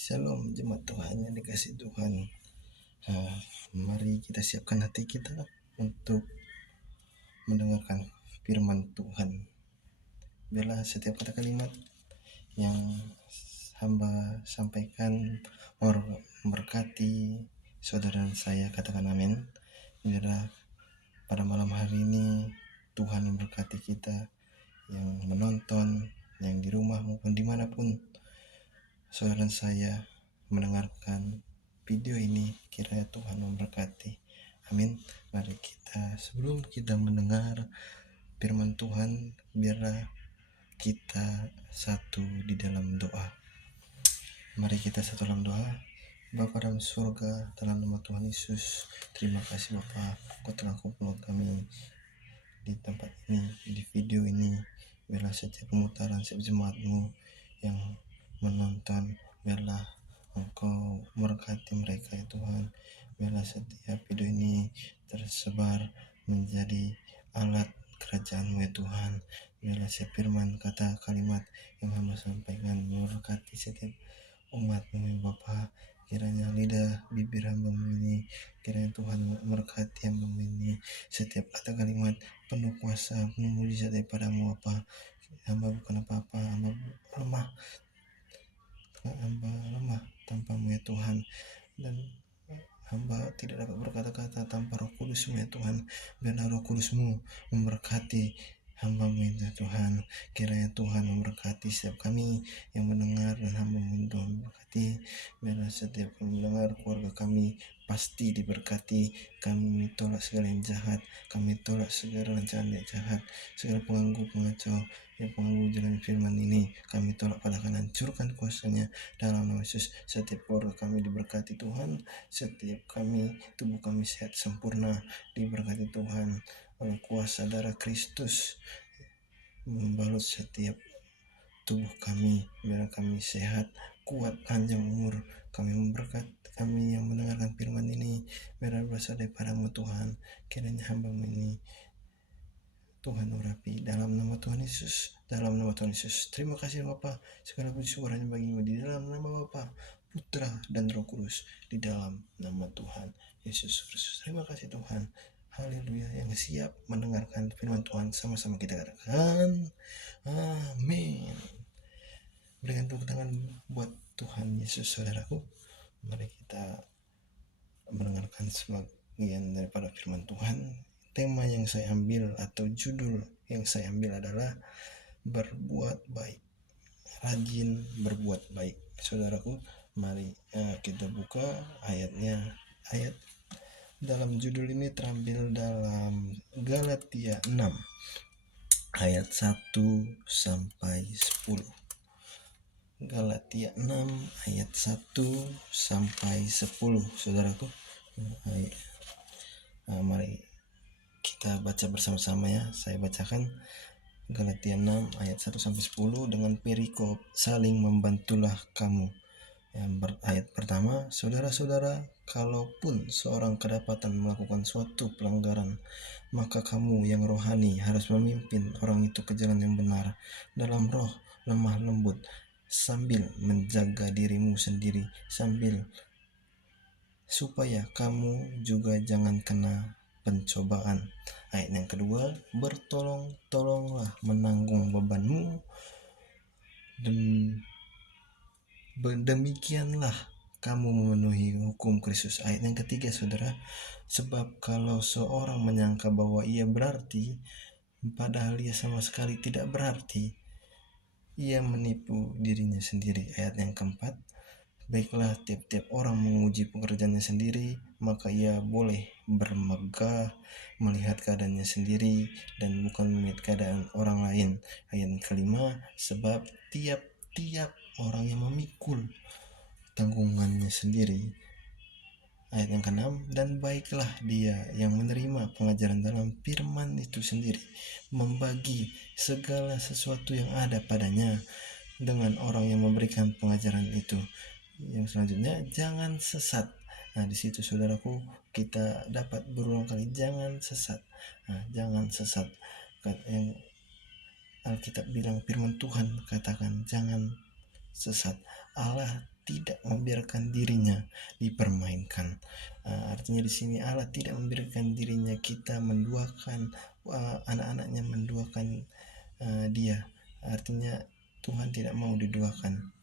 Shalom jemaat Tuhan yang dikasih Tuhan. Mari kita siapkan hati kita untuk mendengarkan firman Tuhan. Biarlah setiap kata kalimat yang hamba sampaikan memberkati saudara saya, katakan amin. Biarlah pada malam hari ini Tuhan memberkati kita yang menonton, yang di rumah maupun dimanapun saudara saya mendengarkan video ini, kiranya Tuhan memberkati. Amin. Mari kita, sebelum kita mendengar firman Tuhan, biarlah kita satu di dalam doa. Mari kita satu dalam doa. Bapa dalam surga, dalam nama Tuhan Yesus, terima kasih Bapa, Kau telah kumpul kami di tempat ini, di video ini. Biarlah setiap pemutaran, setiap jemaat-Mu yang menonton, biarlah Engkau memberkati mereka ya Tuhan. Biarlah setiap video ini tersebar menjadi alat kerajaan-Mu ya Tuhan. Biarlah setiap firman, kata, kalimat yang hamba sampaikan memberkati setiap umat-Mu ya Bapa. Kiranya lidah bibir hamba-Mu ini, kiranya Tuhan memberkati hamba-Mu ini. Setiap kata kalimat penuh kuasa, penuh mujizat daripada-Mu Bapa. Hamba bukan apa-apa, hamba lemah tanpa-Mu ya Tuhan. Dan hamba tidak dapat berkata-kata tanpa Roh Kudus-Mu ya Tuhan. Biarlah Roh Kudus-Mu memberkati hamba-Mu ya Tuhan. Kiranya Tuhan memberkati setiap kami yang mendengar, dan hamba-Mu Tuhan memberkati. Biarlah setiap kami mendengar, keluarga kami pasti diberkati. Kami tolak segala yang jahat, kami tolak segala rencana yang jahat, segala pengganggu, pengacau yang pengganggu jalan firman ini, kami tolak, padahkan hancurkan kuasanya dalam nama Yesus. Setiap keluarga kami diberkati Tuhan, setiap kami, tubuh kami sehat sempurna, diberkati Tuhan oleh kuasa darah Kristus membalut setiap tubuh kami. Biar kami sehat, kuat, panjang umur. Kami memberkati kami yang mendengarkan firman ini, biar berasal daripada-Mu Tuhan. Kiranya hamba-Mu ini Tuhan urapi dalam nama Tuhan Yesus, dalam nama Tuhan Yesus. Terima kasih Bapa, segala puji syukur hanya bagi-Mu, di dalam nama Bapa, Putra dan Roh Kudus, di dalam nama Tuhan Yesus Kristus. Terima kasih Tuhan. Haleluya. Yang siap mendengarkan firman Tuhan, sama-sama kita katakan amin. Berikan tepuk tangan buat Tuhan Yesus, saudaraku. Mari kita mendengarkan sebagian daripada firman Tuhan. Tema yang saya ambil atau judul yang saya ambil adalah berbuat baik, rajin berbuat baik. Saudaraku, mari kita buka ayatnya. Ayat dalam judul ini terambil dalam Galatia 6 ayat 1 sampai 10. Galatia 6 ayat 1 sampai 10, saudaraku. Mari kita baca bersama-sama ya. Saya bacakan Galatia 6 ayat 1 sampai 10 dengan perikop saling membantulah kamu. Ayat pertama, saudara-saudara, kalaupun seorang kedapatan melakukan suatu pelanggaran, maka kamu yang rohani harus memimpin orang itu ke jalan yang benar dalam roh lemah lembut, sambil menjaga dirimu sendiri, supaya kamu juga jangan kena pencobaan. Ayat yang kedua, bertolong-tolonglah menanggung bebanmu, demikianlah kamu memenuhi hukum Kristus. Ayat yang ketiga, saudara, sebab kalau seorang menyangka bahwa ia berarti, padahal ia sama sekali tidak berarti, ia menipu dirinya sendiri. Ayat yang keempat, baiklah tiap-tiap orang menguji pekerjaannya sendiri, maka ia boleh bermegah melihat keadaannya sendiri dan bukan melihat keadaan orang lain. Ayat kelima, sebab tiap-tiap orang yang memikul tanggungannya sendiri. Ayat yang keenam, dan baiklah dia yang menerima pengajaran dalam firman itu sendiri, membagi segala sesuatu yang ada padanya dengan orang yang memberikan pengajaran itu. Yang selanjutnya, jangan sesat. Di situ saudaraku, kita dapat berulang kali jangan sesat. Jangan sesat. Yang Alkitab bilang, firman Tuhan katakan jangan sesat. Allah tidak membiarkan dirinya dipermainkan. Artinya di sini Allah tidak membiarkan dirinya kita menduakan, anak-anaknya menduakan dia. Artinya Tuhan tidak mau diduakan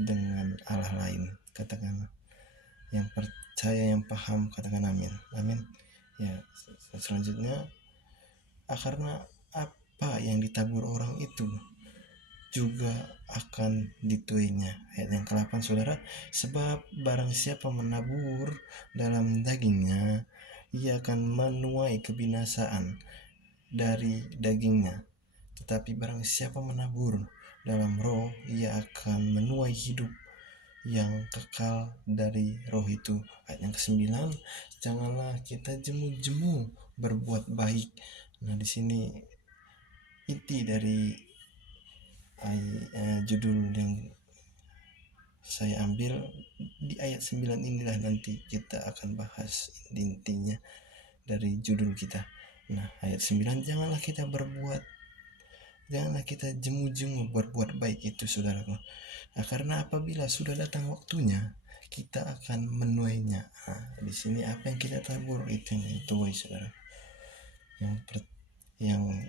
dengan Allah lain. Katakan yang percaya, yang paham, katakan amin. Amin. Ya, selanjutnya, karena apa yang ditabur orang itu juga akan dituainya. Ayat yang ke-8, saudara, sebab barang siapa menabur dalam dagingnya, ia akan menuai kebinasaan dari dagingnya. Tetapi barang siapa menabur dalam roh, ia akan menuai hidup yang kekal dari roh itu. Ayat yang ke-9, janganlah kita jemu-jemu berbuat baik. Nah, di sini inti dari judul yang saya ambil di ayat 9 inilah nanti kita akan bahas intinya dari judul kita. Nah, ayat 9, janganlah kita jemu-jemu berbuat baik itu, saudaraku. Nah, karena apabila sudah datang waktunya, kita akan menuainya. Nah, di sini apa yang kita tabur itu yang dituai, saudara. Yang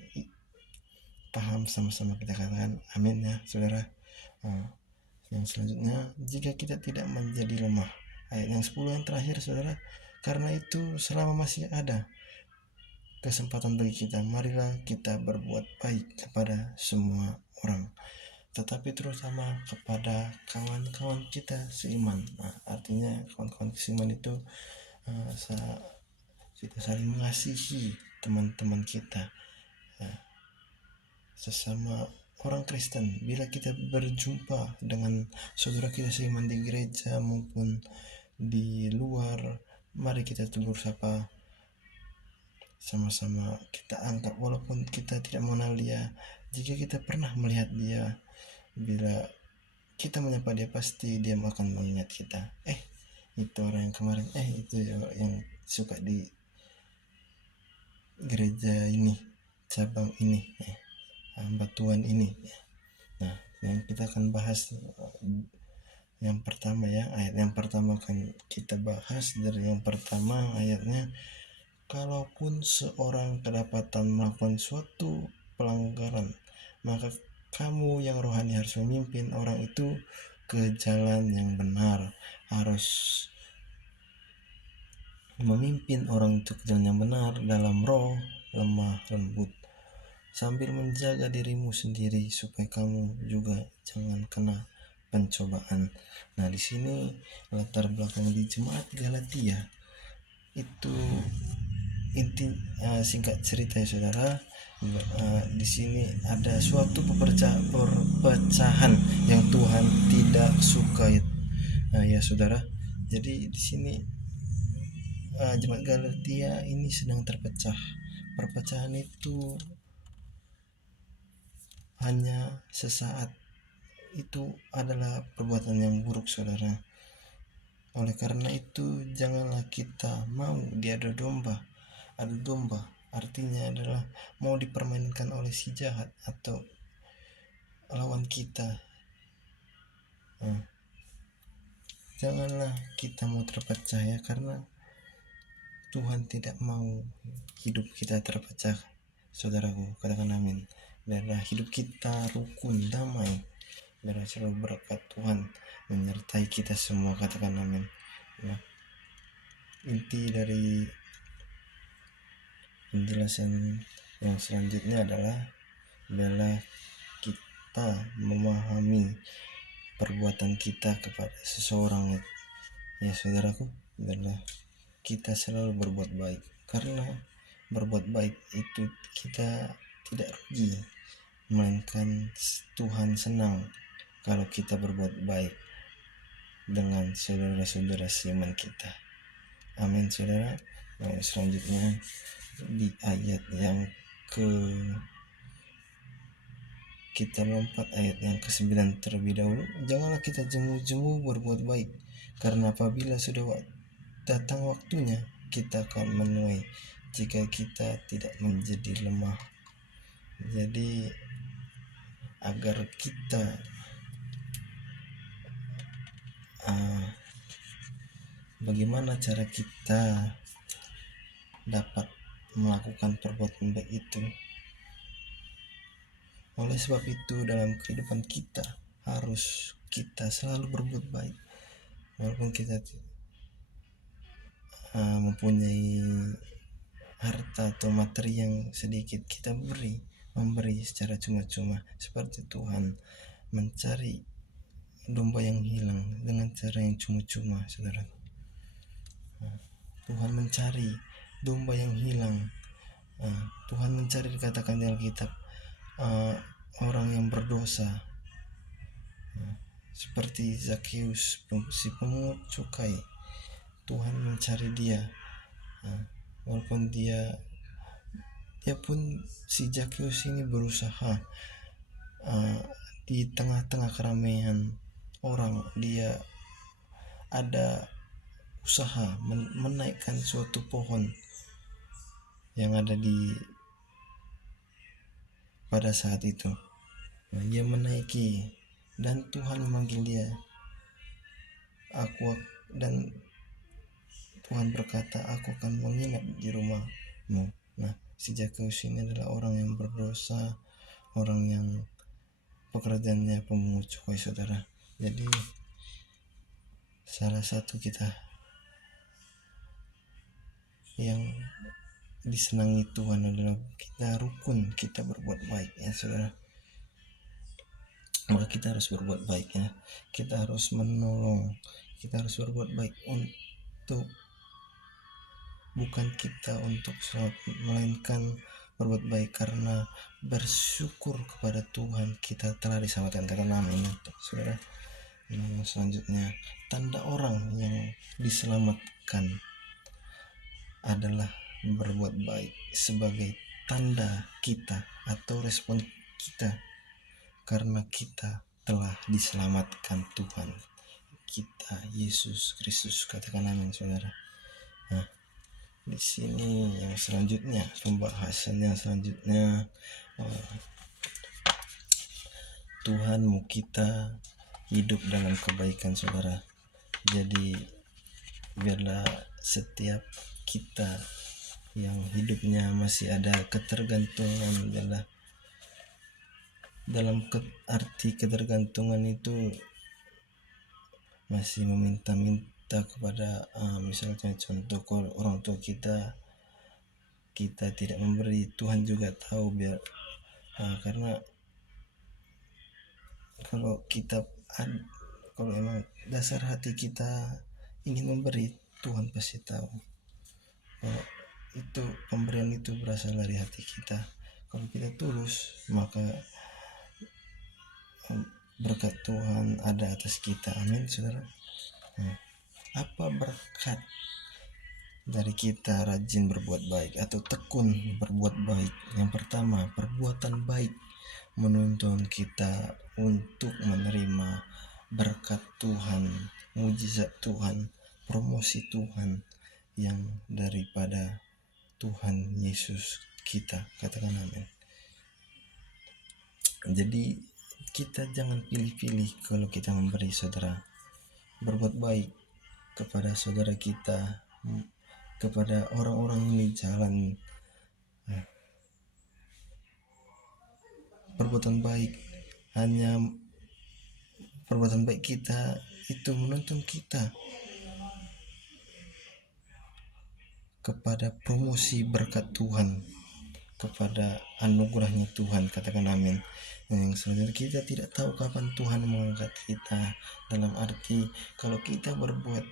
paham sama-sama kita katakan amin ya, saudara. Yang selanjutnya, jika kita tidak menjadi lemah. Ayat yang 10 yang terakhir, saudara. Karena itu selama masih ada kesempatan bagi kita, marilah kita berbuat baik kepada semua orang, tetapi terutama kepada kawan-kawan kita seiman. Nah, artinya kawan-kawan seiman itu kita saling mengasihi teman-teman kita, sesama orang Kristen. Bila kita berjumpa dengan saudara kita seiman di gereja maupun di luar, mari kita tegur sapa, sama-sama kita anggap walaupun kita tidak mengenal dia. Jika kita pernah melihat dia, bila kita menyapa dia, pasti dia akan mengingat kita. Itu orang yang kemarin, itu yang suka di gereja ini, cabang ini, batuan ini. Nah, yang kita akan bahas yang pertama ya, ayat yang pertama akan kita bahas dari yang pertama ayatnya. Kalaupun seorang kedapatan melakukan suatu pelanggaran, maka kamu yang rohani harus memimpin orang itu ke jalan yang benar, harus memimpin orang itu ke jalan yang benar dalam roh lemah lembut, sambil menjaga dirimu sendiri supaya kamu juga jangan kena pencobaan. Nah, di sini latar belakang di jemaat Galatia itu inti, singkat cerita ya, saudara. Di sini ada suatu perpecahan yang Tuhan tidak suka ya, saudara. Jadi di sini jemaat Galatia ini sedang terpecah. Perpecahan itu hanya sesaat, itu adalah perbuatan yang buruk, saudara. Oleh karena itu, janganlah kita mau diadu domba. Adu domba artinya adalah mau dipermainkan oleh si jahat atau lawan kita. Janganlah kita mau terpecah ya, karena Tuhan tidak mau hidup kita terpecah, saudaraku, katakan amin. Biarlah hidup kita rukun, damai. Biarlah selalu berkat Tuhan menyertai kita semua, katakan amin. Nah, inti dari penjelasan yang selanjutnya adalah biarlah kita memahami perbuatan kita kepada seseorang ya, saudaraku. Biarlah kita selalu berbuat baik, karena berbuat baik itu kita tidak rugi, melainkan Tuhan senang kalau kita berbuat baik dengan saudara-saudara seiman kita. Amin, saudara. Nah, selanjutnya di ayat yang kita lompat ayat yang ke-9 terlebih dahulu. Janganlah kita jemu-jemu berbuat baik, karena apabila sudah datang waktunya, kita akan menuai jika kita tidak menjadi lemah. Jadi agar kita bagaimana cara kita dapat melakukan perbuatan baik itu? Oleh sebab itu dalam kehidupan kita harus kita selalu berbuat baik, walaupun kita mempunyai harta atau materi yang sedikit, kita memberi secara cuma-cuma, seperti Tuhan mencari domba yang hilang dengan cara yang cuma-cuma, saudara. Tuhan mencari domba yang hilang. Tuhan mencari, dikatakan di Alkitab, orang yang berdosa, seperti Zakheus, si pemungut cukai. Tuhan mencari dia, walaupun dia pun si Zakheus ini berusaha di tengah-tengah keramaian orang, dia ada usaha menaikkan suatu pohon yang ada pada saat itu. Dia menaiki, dan Tuhan memanggil dia. Dan Tuhan berkata, aku akan menginap di rumahmu. Nah, si Zakheus ini adalah orang yang berdosa, orang yang pekerjaannya pemungut cukai, saudara. Jadi salah satu kita yang disenangi Tuhan adalah kita rukun, kita berbuat baik, ya saudara. Maka kita harus berbuat baik, ya. Kita harus menolong, kita harus berbuat baik untuk bukan kita untuk selamat, melainkan berbuat baik karena bersyukur kepada Tuhan kita telah diselamatkan. Katakan amin, saudara. Selanjutnya, tanda orang yang diselamatkan adalah berbuat baik sebagai tanda kita atau respon kita karena kita telah diselamatkan Tuhan kita Yesus Kristus. Katakan amin, saudara. Nah, di sini yang selanjutnya, pembahasan yang selanjutnya, Tuhan mau kita hidup dalam kebaikan, saudara. Jadi biarlah setiap kita yang hidupnya masih ada ketergantungan, adalah dalam arti ketergantungan itu masih meminta-minta kepada misalnya contoh orang tua kita tidak memberi, Tuhan juga tahu, biar karena kalau emang dasar hati kita ingin memberi, Tuhan pasti tahu. Kalau itu pemberian itu berasal dari hati kita, kalau kita tulus, maka berkat Tuhan ada atas kita. Amin, saudara. Apa berkat dari kita rajin berbuat baik atau tekun berbuat baik? Yang pertama, perbuatan baik menuntun kita untuk menerima berkat Tuhan, mujizat Tuhan, promosi Tuhan yang daripada Tuhan Yesus kita. Katakan amin. Jadi kita jangan pilih-pilih kalau kita memberi, saudara. Berbuat baik kepada saudara kita, kepada orang-orang yang di jalan. Perbuatan baik kita itu menuntun kita kepada promosi berkat Tuhan, kepada anugerahnya Tuhan. Katakan amin. Yang selanjutnya, kita tidak tahu kapan Tuhan mengangkat kita, dalam arti kalau kita berbuat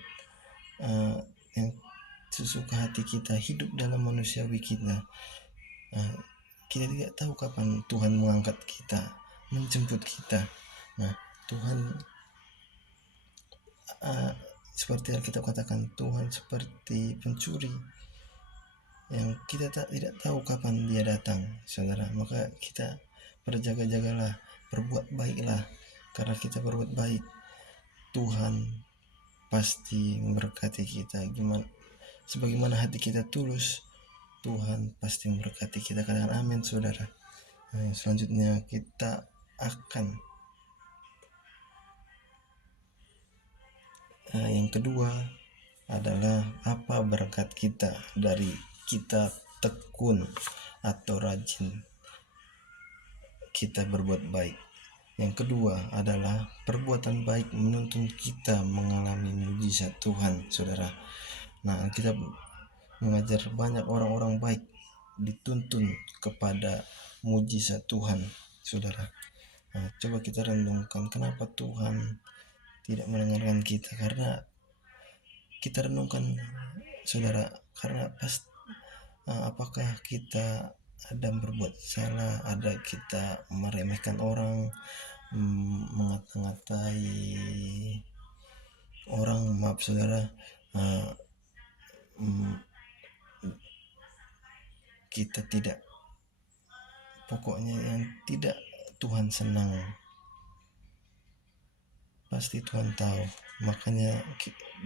yang sesuka hati kita, hidup dalam manusiawi kita, kita tidak tahu kapan Tuhan mengangkat kita, menjemput kita. Nah, Tuhan seperti Alkitab katakan, Tuhan seperti pencuri yang kita tidak tahu kapan dia datang, saudara. Maka kita berjaga-jagalah, berbuat baiklah, karena kita berbuat baik, Tuhan pasti memberkati kita. Sebagaimana hati kita tulus, Tuhan pasti memberkati kita. Katakan amin, saudara. Nah, selanjutnya kita akan yang kedua adalah apa berkat kita dari kita tekun atau rajin kita berbuat baik. Yang kedua adalah perbuatan baik menuntun kita mengalami mujizat Tuhan, saudara. Nah, kita mengajar banyak orang-orang baik dituntun kepada mujizat Tuhan, saudara. Nah, coba kita renungkan kenapa Tuhan tidak mendengarkan kita. Karena kita renungkan, saudara, karena apakah kita ada berbuat salah, ada kita meremehkan orang, mengata-ngatai orang, maaf saudara, kita tidak, pokoknya yang tidak Tuhan senang, pasti Tuhan tahu. Makanya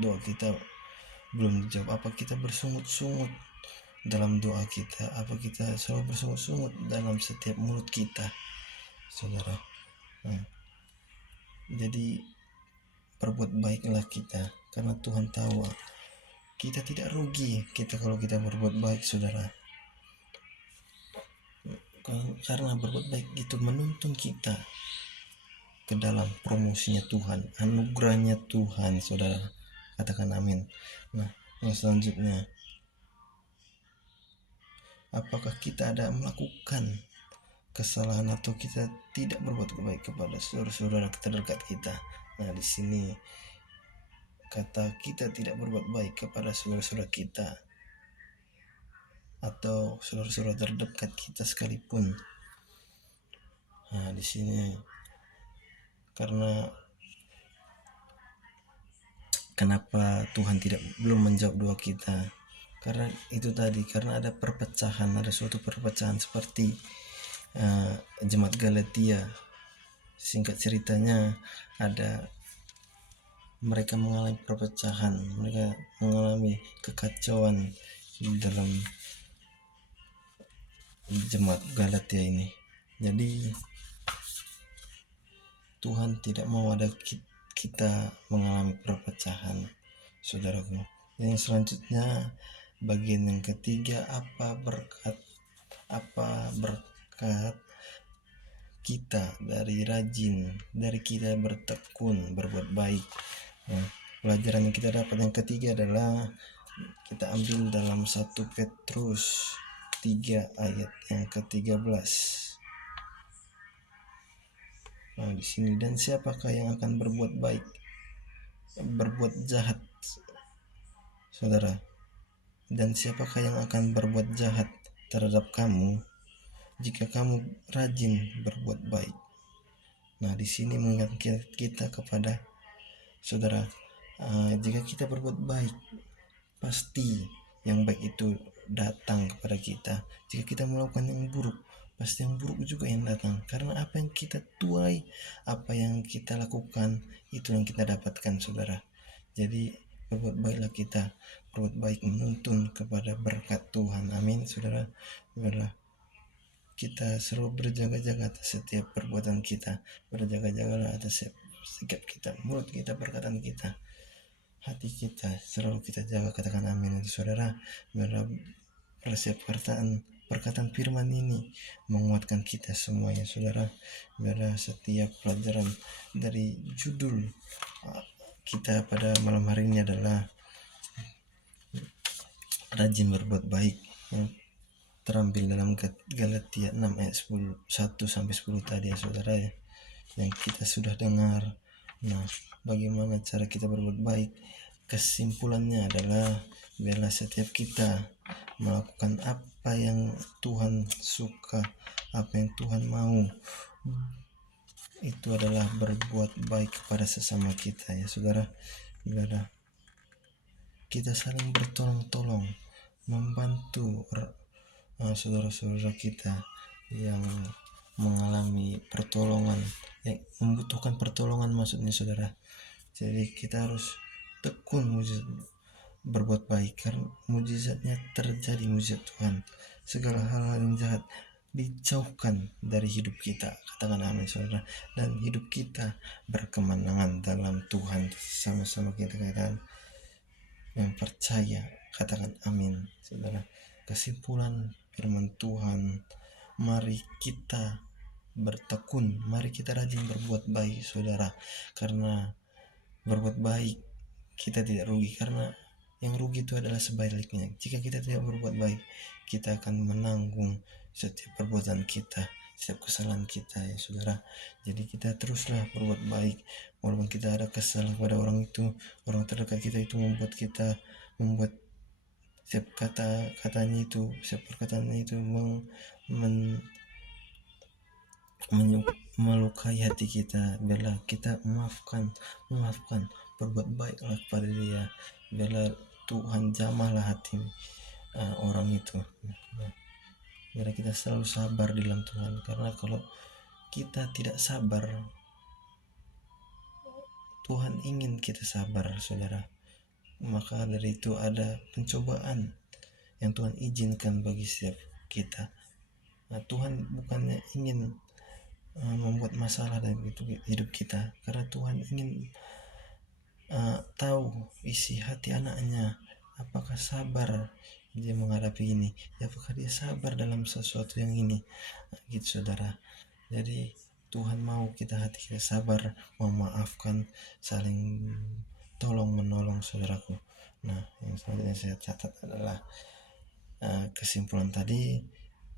doa kita belum dijawab. Apa kita bersungut-sungut dalam doa kita? Apa kita selalu bersungut-sungut dalam setiap mulut kita, saudara? Jadi perbuat baiklah kita, karena Tuhan tahu kita tidak rugi kita kalau kita berbuat baik, saudara. Karena berbuat baik itu menuntun kita ke dalam promosinya Tuhan, anugerahnya Tuhan, saudara. Katakan amin. Nah, yang selanjutnya, apakah kita ada melakukan kesalahan atau kita tidak berbuat baik kepada saudara-saudara terdekat kita? Nah, di sini kata kita tidak berbuat baik kepada saudara-saudara kita atau saudara-saudara terdekat kita sekalipun. Nah, di sini karena kenapa Tuhan belum menjawab doa kita? Karena itu tadi, karena ada perpecahan, ada suatu perpecahan seperti jemaat Galatia. Singkat ceritanya, mereka mengalami perpecahan, mereka mengalami kekacauan dalam jemaat Galatia ini. Jadi Tuhan tidak mau ada kita mengalami perpecahan, saudaraku. Yang selanjutnya, bagian yang ketiga, apa berkat kita dari kita bertekun berbuat baik. Nah, pelajaran yang kita dapat yang ketiga adalah kita ambil dalam 1 Petrus 3 ayat yang ke-13. Nah, di sini, dan siapakah yang akan berbuat jahat, saudara? Dan siapakah yang akan berbuat jahat terhadap kamu jika kamu rajin berbuat baik? Nah, di sini mengingatkan kita kepada saudara, jika kita berbuat baik, pasti yang baik itu datang kepada kita. Jika kita melakukan yang buruk, pasti yang buruk juga yang datang. Karena apa yang kita tuai, apa yang kita lakukan, itu yang kita dapatkan, saudara. Jadi berbuat baiklah kita. Berbuat baik menuntun kepada berkat Tuhan. Amin, saudara. Biarlah kita selalu berjaga-jaga atas setiap perbuatan kita. Berjaga-jagalah atas setiap sikap kita, mulut kita, perkataan kita, hati kita, selalu kita jaga. Katakan amin, saudara. Biarlah setiap perkataan firman ini menguatkan kita semuanya, saudara. Biarlah setiap pelajaran dari judul kita pada malam hari ini adalah rajin berbuat baik, yang terambil dalam Galatia 6 ayat 1-10 tadi, ya saudara, ya, yang kita sudah dengar. Nah, bagaimana cara kita berbuat baik? Kesimpulannya adalah biarlah setiap kita melakukan apa yang Tuhan suka, apa yang Tuhan mau. Itu adalah berbuat baik kepada sesama kita, ya saudara. Biarlah kita saling bertolong-tolong, membantu saudara-saudara kita yang mengalami pertolongan, yang membutuhkan pertolongan, maksudnya, saudara. Jadi kita harus tekun berbuat baik, karena mujizatnya terjadi, mujizat Tuhan. Segala hal yang jahat dijauhkan dari hidup kita. Katakan amin, saudara. Dan hidup kita berkemenangan dalam Tuhan. Sama-sama kita katakan yang percaya katakan amin. Saudara, kesimpulan firman Tuhan, mari kita bertekun, mari kita rajin berbuat baik saudara, karena berbuat baik kita tidak rugi, karena yang rugi itu adalah sebaliknya. Jika kita tidak berbuat baik, kita akan menanggung setiap perbuatan kita, setiap kesalahan kita ya saudara. Jadi kita teruslah berbuat baik, walaupun kita ada kesalahan pada orang itu, orang terdekat kita itu membuat setiap kata-katanya itu, setiap perkataannya itu melukai hati kita. Biarlah kita memaafkan, berbuat baiklah kepada dia. Biarlah Tuhan jamahlah hati orang itu. Biarlah kita selalu sabar di dalam Tuhan, karena kalau kita tidak sabar, Tuhan ingin kita sabar saudara. Maka dari itu ada pencobaan yang Tuhan izinkan bagi setiap kita. Tuhan bukannya ingin membuat masalah dalam hidup kita, karena Tuhan ingin tahu isi hati anaknya, apakah sabar dia menghadapi ini, apakah dia sabar dalam sesuatu yang ini, gitu saudara. Jadi Tuhan mau kita hati kita sabar, memaafkan, saling tolong menolong saudaraku. Nah, yang selanjutnya saya catat adalah kesimpulan tadi,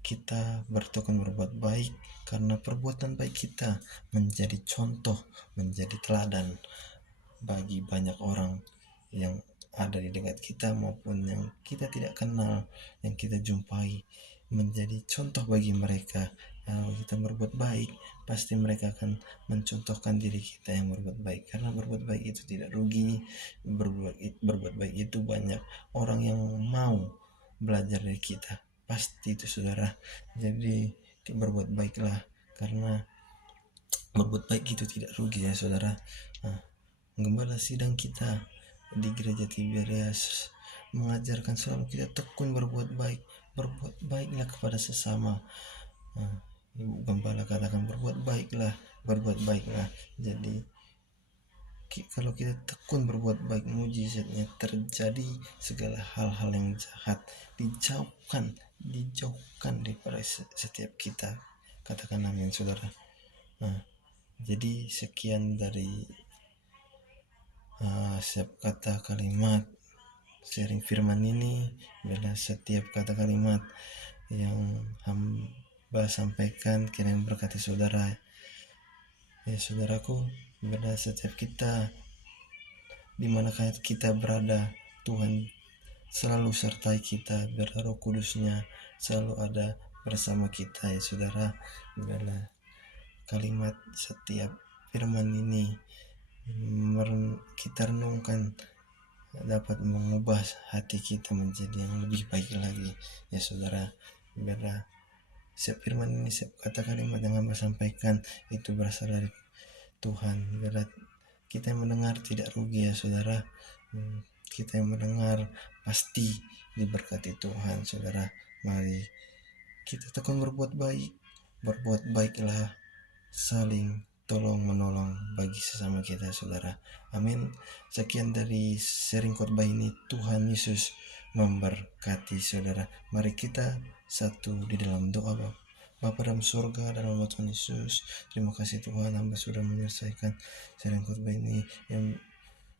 kita bertekun berbuat baik karena perbuatan baik kita menjadi contoh, menjadi teladan bagi banyak orang yang ada di dekat kita maupun yang kita tidak kenal, yang kita jumpai, menjadi contoh bagi mereka. Kalau kita berbuat baik, pasti mereka akan mencontohkan diri kita yang berbuat baik, karena berbuat baik itu tidak rugi. Berbuat baik itu banyak orang yang mau belajar dari kita, pasti itu saudara. Jadi berbuat baiklah, karena berbuat baik itu tidak rugi ya saudara. Gembala sidang kita di gereja Tiberias mengajarkan selalu kita tekun berbuat baiklah kepada sesama. Ibu Gembala katakan berbuat baiklah. Jadi kalau kita tekun berbuat baik, mujizatnya terjadi. Segala hal-hal yang jahat dijauhkan daripada setiap kita. Katakan amin saudara. Jadi sekian dari setiap kata kalimat sharing firman ini. Bila setiap kata kalimat yang hamba sampaikan kiranya berkati saudara ya saudaraku. Bila setiap kita dimanakah kita berada, Tuhan selalu sertai kita. Biar Roh Kudusnya selalu ada bersama kita ya saudara. Bila kalimat setiap firman ini kita renungkan, dapat mengubah hati kita menjadi yang lebih baik lagi ya saudara. Biarlah setiap firman ini, setiap kata kalimat yang hamba sampaikan itu berasal dari Tuhan. Biarlah kita yang mendengar tidak rugi ya saudara. Kita yang mendengar pasti diberkati Tuhan saudara. Mari kita tekun berbuat baiklah, saling tolong menolong bagi sesama kita saudara. Amin. Sekian dari sharing khotbah ini. Tuhan Yesus memberkati saudara. Mari kita satu di dalam doa. Bapa dalam surga, dalam nama Tuhan Yesus, terima kasih Tuhan, hamba sudah menyelesaikan sharing khotbah ini, yang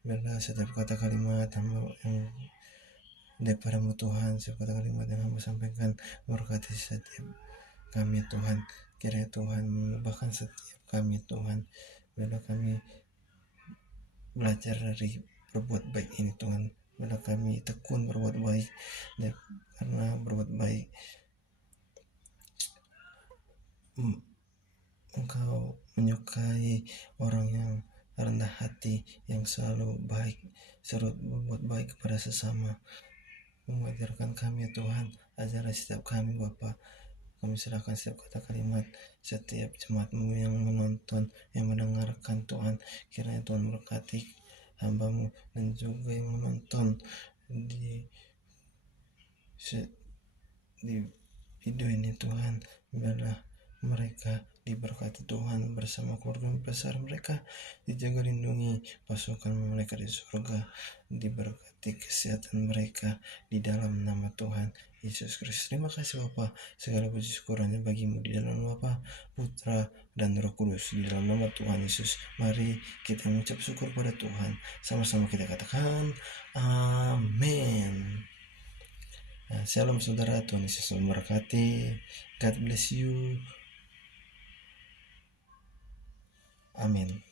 benar setiap kata kalimat hamba yang daripadamu Tuhan, setiap kata kalimat yang hamba sampaikan berkati setiap kami Tuhan. Kiranya Tuhan mengubahkan setiap kami Tuhan. Bila kami belajar dari berbuat baik ini Tuhan, bila kami tekun berbuat baik, karena berbuat baik Engkau menyukai orang yang rendah hati, yang selalu baik, selalu berbuat baik kepada sesama. Mengajarkan kami Tuhan, ajarlah setiap kami Bapa. Kami serahkan setiap kata kalimat, setiap jemaat-Mu yang menonton, yang mendengarkan Tuhan. Kiranya Tuhan berkati hamba-Mu dan juga yang menonton di video ini Tuhan. Biarlah mereka diberkati Tuhan bersama keluarga besar mereka, dijaga lindungi pasukan mereka di surga, diberkati kesehatan mereka di dalam nama Tuhan Yesus Kristus. Terima kasih Bapa, segala puji syukur hanya bagimu di dalam Bapa, Putra, dan Roh Kudus, di dalam nama Tuhan Yesus. Mari kita mengucap syukur pada Tuhan, sama-sama kita katakan amin. Nah, shalom saudara, Tuhan Yesus memberkati. God bless you. Amin.